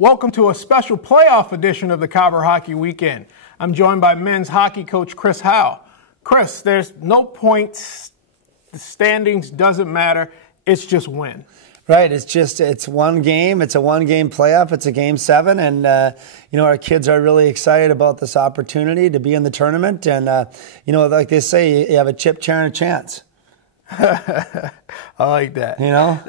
Welcome to a special playoff edition of the Cobber Hockey Weekend. I'm joined by men's hockey coach Chris Howe. Chris, there's no points, the standings doesn't matter, it's just win. Right, it's one game, it's a one-game playoff, it's a game 7, and our kids are really excited about this opportunity to be in the tournament, and like they say, you have a chip, chair, and a chance. I like that. Now,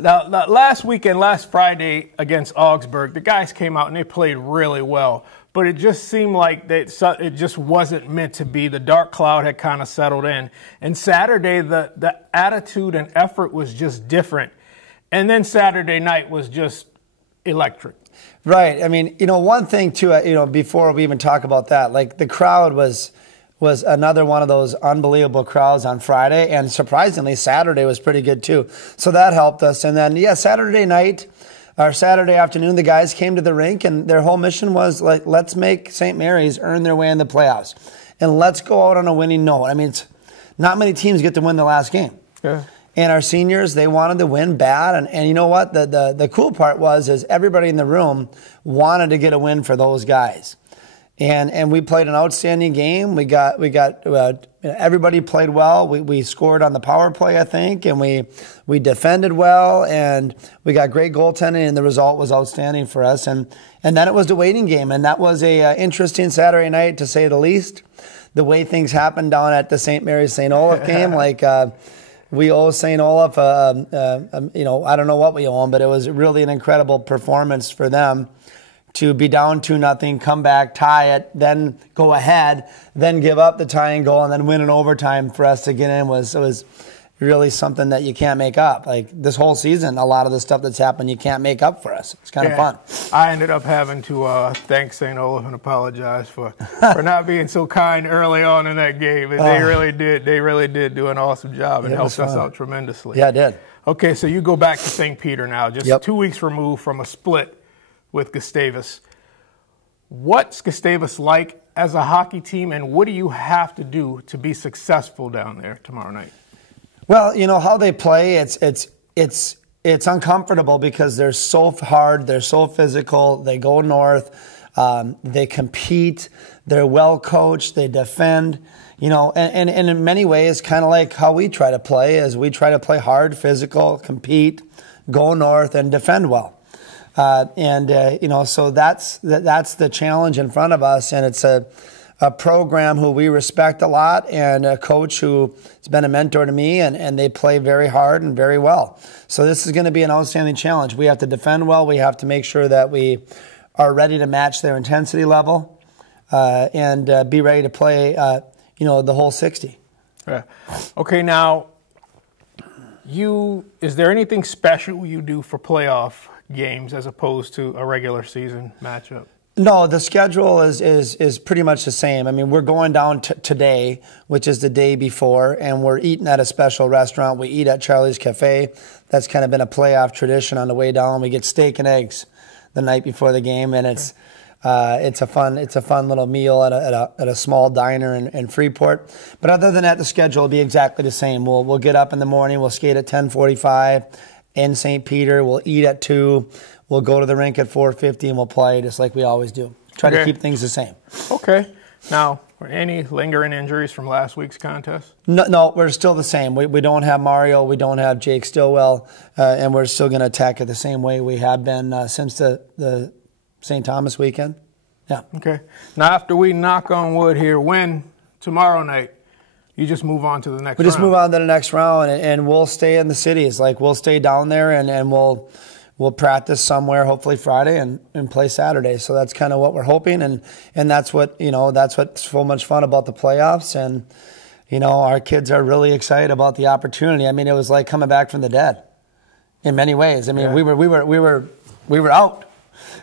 last weekend, last Friday against Augsburg, the guys came out and they played really well, but it just seemed like it just wasn't meant to be. The dark cloud had kind of settled in, and Saturday the attitude and effort was just different. And then Saturday night was just electric. Right. I mean, one thing too, before we even talk about that, like the crowd was another one of those unbelievable crowds on Friday, and surprisingly Saturday was pretty good too. So that helped us. And then Saturday night or Saturday afternoon, the guys came to the rink and their whole mission was like, let's make St. Mary's earn their way in the playoffs, and let's go out on a winning note. I mean, not many teams get to win the last game. Yeah. And our seniors, they wanted to win bad. And you know what? The cool part is everybody in the room wanted to get a win for those guys. And we played an outstanding game. We got everybody played well. We scored on the power play, I think, and we defended well, and we got great goaltending, and the result was outstanding for us. And then it was the waiting game, and that was a interesting Saturday night, to say the least. The way things happened down at the St. Mary's St. Olaf game, we owe St. Olaf, I don't know what we owe them, but it was really an incredible performance for them to be down 2-0, come back, tie it, then go ahead, then give up the tying goal, and then win in overtime for us to get in was really something that you can't make up. Like this whole season, a lot of the stuff that's happened you can't make up for us. It's kind of fun. I ended up having to thank St. Olaf and apologize for not being so kind early on in that game. And they really did. They really did do an awesome job and helped us out tremendously. Yeah, it did. Okay, so you go back to St. Peter now, just 2 weeks removed from a split with Gustavus. What's Gustavus like as a hockey team, and what do you have to do to be successful down there tomorrow night? Well, how they play, it's uncomfortable because they're so hard, they're so physical, they go north, they compete, they're well coached, they defend, and in many ways, kind of like how we try to play, is we try to play hard, physical, compete, go north, and defend well. So that's the challenge in front of us, and it's a program who we respect a lot, and a coach who has been a mentor to me, and they play very hard and very well. So this is going to be an outstanding challenge. We have to defend well. We have to make sure that we are ready to match their intensity level, and be ready to play, the whole 60. Yeah. Okay, now, is there anything special you do for playoff games as opposed to a regular season matchup? No, the schedule is pretty much the same. I mean, we're going down today, which is the day before, and we're eating at a special restaurant. We eat at Charlie's Cafe. That's kind of been a playoff tradition on the way down. We get steak and eggs the night before the game, and it's a fun little meal at a small diner in Freeport. But other than that, the schedule will be exactly the same. We'll get up in the morning. We'll skate at 10:45 in St. Peter. We'll eat at 2. We'll go to the rink at 4:50 and we'll play just like we always do. Try to keep things the same. Okay. Now, were any lingering injuries from last week's contest? No, we're still the same. We don't have Mario. We don't have Jake Stillwell. And we're still going to attack it the same way we have been since the St. Thomas weekend. Yeah. Okay. Now, after we knock on wood here, win tomorrow night, you just move on to the next round. We just move on to the next round, and we'll stay in the cities. Like, we'll stay down there, and we'll practice somewhere, hopefully Friday, and play Saturday. So that's kind of what we're hoping, and that's what's so much fun about the playoffs. And our kids are really excited about the opportunity. I mean, it was like coming back from the dead in many ways. I mean, we were out,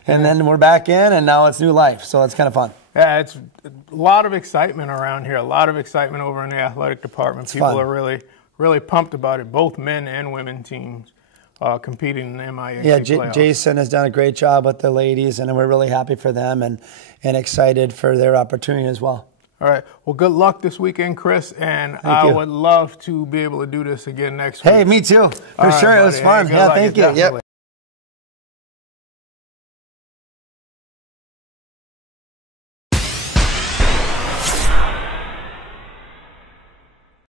and then we're back in, and now it's new life. So it's kind of fun. Yeah, it's a lot of excitement around here. A lot of excitement over in the athletic department. People are really pumped about it. Both men and women teams competing in the MIAC playoffs. Jason has done a great job with the ladies, and we're really happy for them and excited for their opportunity as well. All right. Well, good luck this weekend, Chris, and I would love to be able to do this again next week. Hey, me too. For sure. It was fun. Yeah, thank you. Yep.